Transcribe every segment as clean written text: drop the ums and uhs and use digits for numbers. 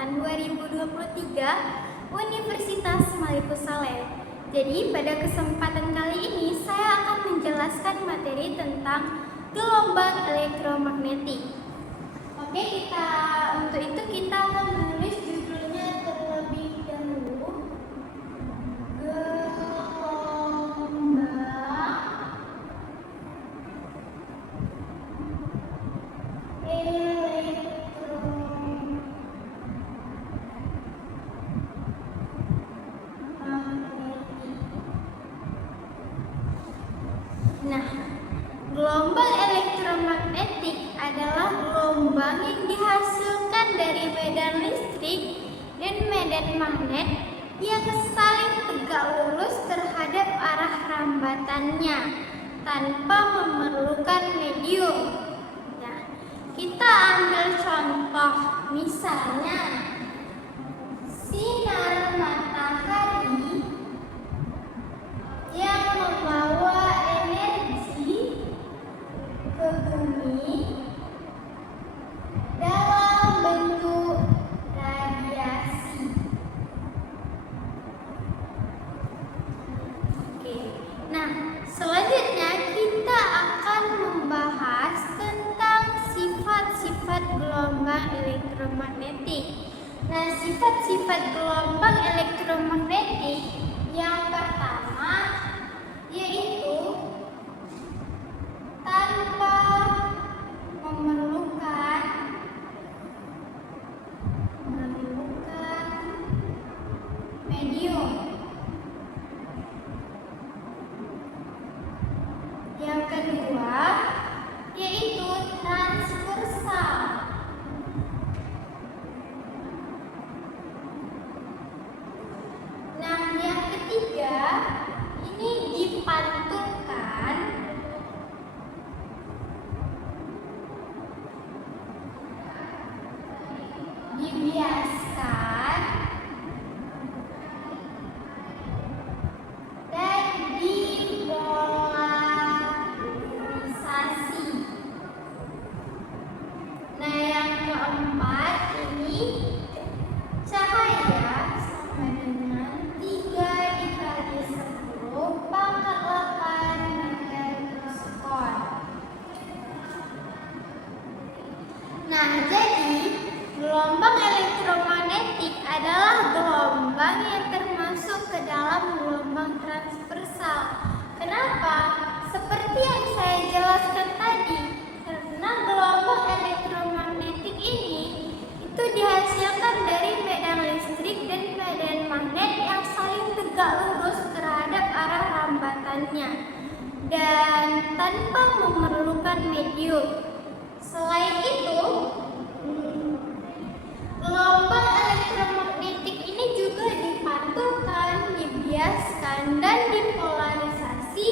Angkatan 2023 Universitas Malikus Saleh. Jadi pada kesempatan kali ini saya akan menjelaskan materi tentang gelombang elektromagnetik. Oke, untuk itu kita akan menulis judulnya terlebih dahulu. Nah, gelombang elektromagnetik adalah gelombang yang dihasilkan dari medan listrik dan medan magnet yang saling tegak lurus terhadap arah rambatannya tanpa memerlukan medium. Nah, kita ambil contoh, misalnya sinar matahari yang membawa energi ke bumi dalam bentuk radiasi. Oke. Nah, selanjutnya kita akan membahas tentang sifat-sifat gelombang elektromagnetik. Nah, sifat-sifat gelombang elektromagnetik yang pertama yaitu tanpa memerlukan medium. Yang kedua yaitu transversal. Nah, yang ketiga ini dipantulkan. Dibiaskan dan dipolarisasi. Nah, yang keempat ini cahaya sama dengan 3 dikali 10 pangkat 8 meter per sekon. Nah, jadi gelombang elektromagnetik adalah gelombang yang termasuk ke dalam gelombang transversal. Kenapa? Seperti yang saya jelaskan tadi, karena gelombang elektromagnetik ini itu dihasilkan dari medan listrik dan medan magnet yang saling tegak lurus terhadap arah rambatannya dan tanpa memerlukan medium. Selain itu, gelombang elektromagnetik ini juga dipantulkan, dibiaskan, dan dipolarisasi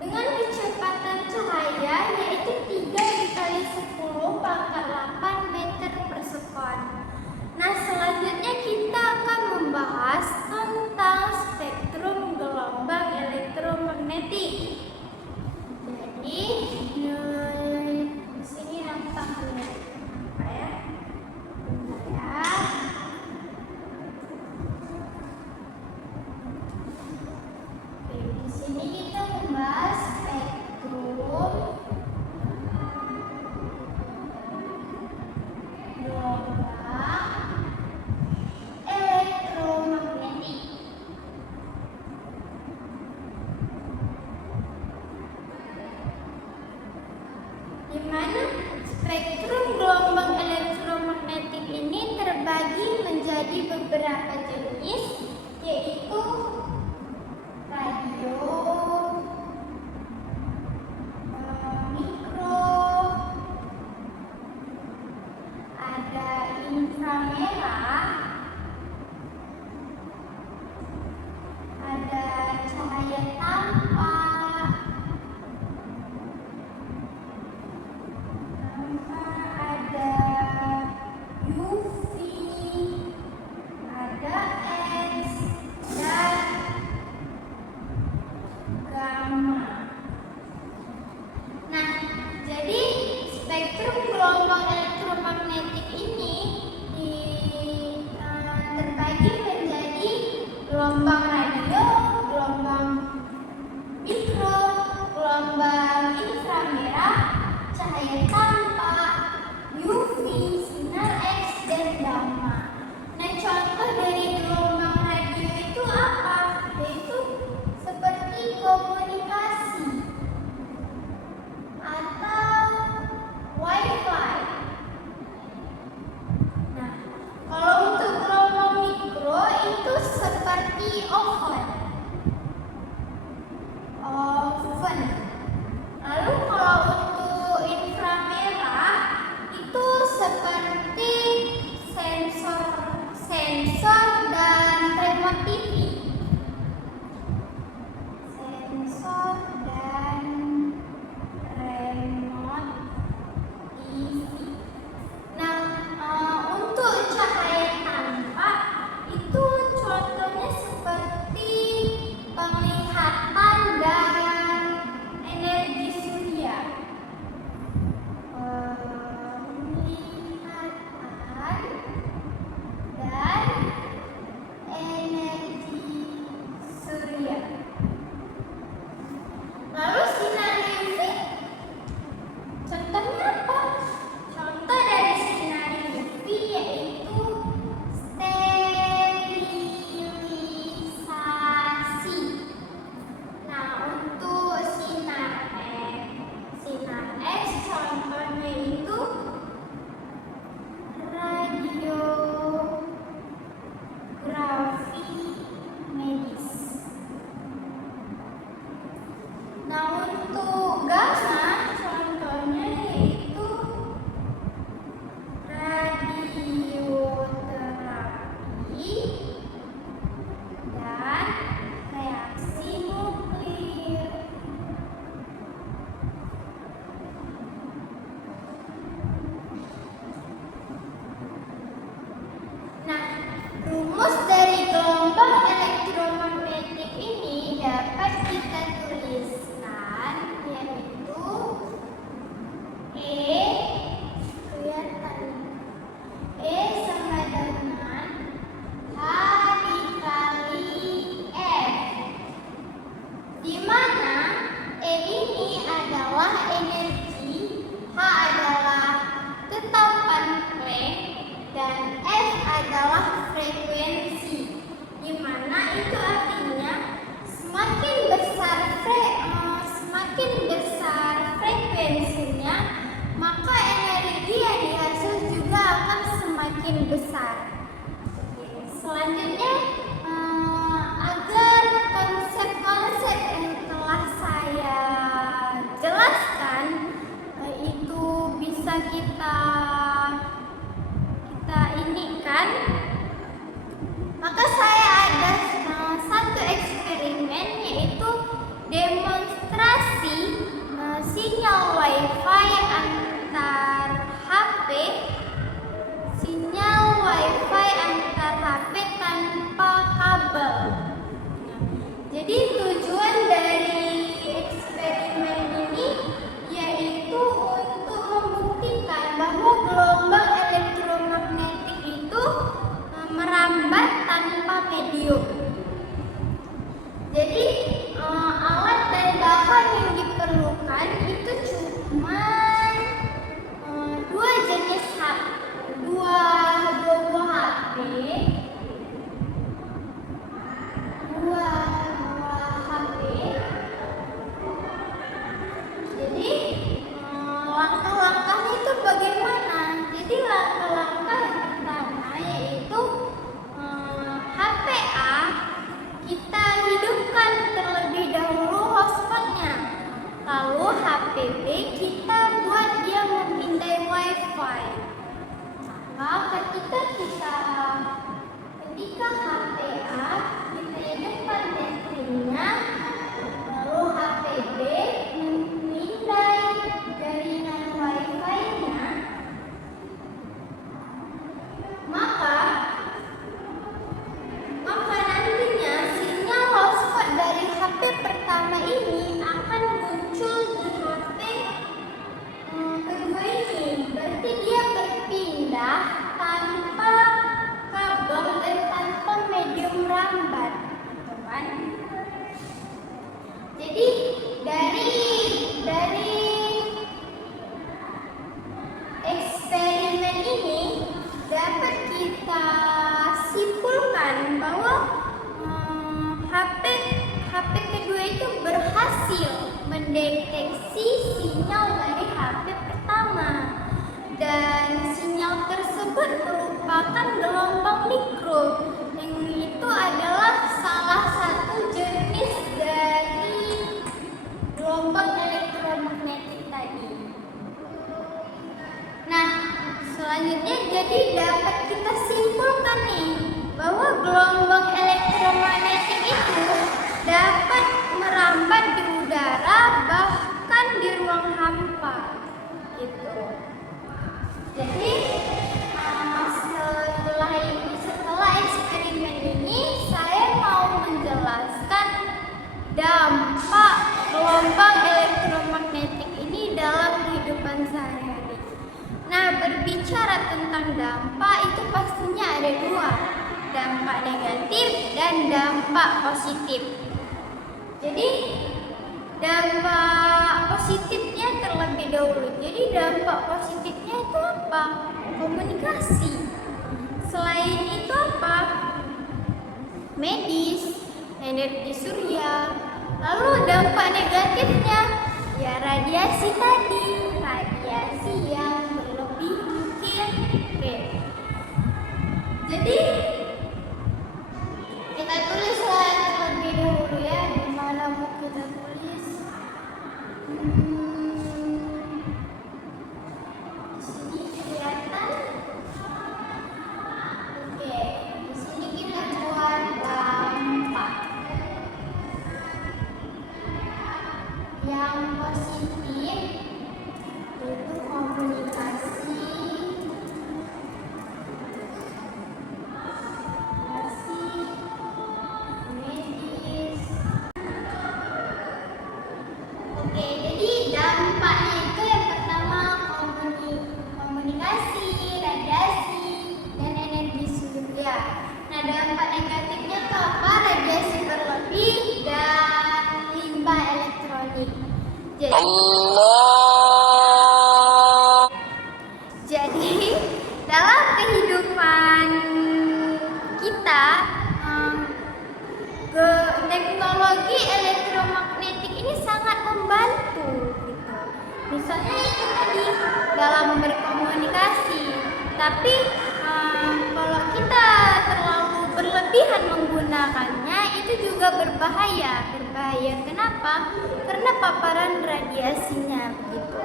dengan kecepatan cahaya yaitu 3 dikali 10 pangkat 8 meter per sekon. Nah, selanjutnya kita akan membahas tentang spektrum gelombang elektromagnetik. Jadi, di sini nampak apa ya? Oke, di sini kita membahas spektrum gelombang elektromagnetik. Di mana spektrum gelombang elektromagnetik ini terbagi menjadi beberapa jenis, yaitu radio, mikro, ada inframerah, ada cahaya tampak, ada UV, ada X, dan bisa kita ini kan, maka saya ada satu eksperimen, yaitu demonstrasi sinyal WiFi antar HP, tanpa kabel. Jadi tujuan dari eksperimen ini yaitu untuk membuktikan bahwa gelombang elektromagnetik itu merambat tanpa medium. Jadi alat dan bahan yang diperlukan itu cuma dua jenis HP, dua buah HP. Jadi langkah-langkahnya itu bagaimana? Jadi langkah-langkah yang pertama yaitu HPA kita hidupkan terlebih dahulu hotspotnya. Lalu HPB kita buat dia memindai WiFi. Nah, ketika HPA kita hidupkan baterainya, lalu HPB memindai jaringan WiFi-nya, maka nantinya sinyal hotspot dari HP pertama ini akan muncul di HP kedua ini. Berarti dia berpindah tanpa kabel dan tanpa medium rambat, kan? Jadi dari eksperimen ini dapat kita simpulkan bahwa HP kedua itu berhasil mendeteksi sinyal dari HP pertama, dan sinyal tersebut merupakan gelombang mikro, yang itu adalah salah satu jenis dari gelombang elektromagnetik tadi. Nah, selanjutnya jadi dapat kita simpulkan nih bahwa gelombang elektromagnetik itu dapat merambat di udara, bahkan di ruang hampa gitu. Jadi setelah eksperimen ini saya mau menjelaskan dampak gelombang elektromagnetik ini dalam kehidupan sehari-hari. Nah, berbicara tentang dampak itu pastinya ada dua, dampak negatif dan dampak positif. Jadi dampak positifnya terlebih dahulu. Jadi dampak positifnya itu apa? Komunikasi. Selain itu apa? Medis, energi surya. Lalu dampak negatifnya ya radiasi tadi, radiasi yang berlebih mungkin. Oke. Jadi kita tulislah terlebih dahulu ya, di mana mau kita tulis. Di sini kelihatan. Oke, di sini kita buat dampak. Yang positif itu komunikasi, medis. Oke, jadi dampaknya itu yang pertama komunikasi, radiasi, dan energi surya. Nah, dampak negatifnya itu apa? Radiasi berlebih dan limbah elektronik. Jadi dalam kehidupan kita, teknologi elektromagnetik ini sangat membantu gitu. Misalnya itu tadi dalam berkomunikasi. Tapi kalau kita terlalu berlebihan menggunakannya itu juga berbahaya. Kenapa? Karena paparan radiasinya begitu.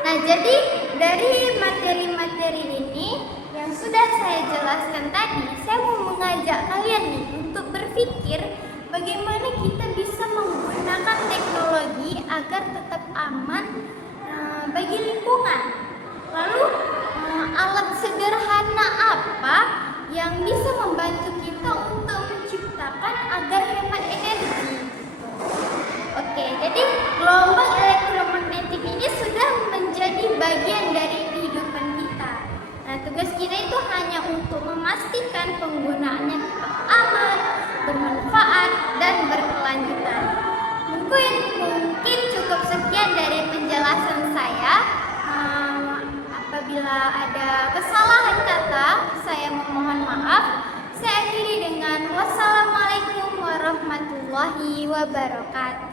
Nah, jadi dari materi-materi ini yang sudah saya jelaskan tadi, saya mau mengajak kalian nih untuk berpikir bagaimana kita bisa menggunakan teknologi agar tetap aman bagi lingkungan. Lalu alat sederhana apa yang bisa membantu kita untuk menciptakan agar hemat energi? Oke, jadi gelombang elektromagnetik ini sudah menjadi bagian dari kehidupan kita. Nah, tugas kita itu hanya untuk memastikan penggunaannya tetap aman, bermanfaat, dan berkelanjutan. Mungkin cukup sekian dari penjelasan saya. Apabila ada kesalahan kata, saya memohon maaf. Saya akhiri dengan wassalamualaikum warahmatullahi wabarakatuh.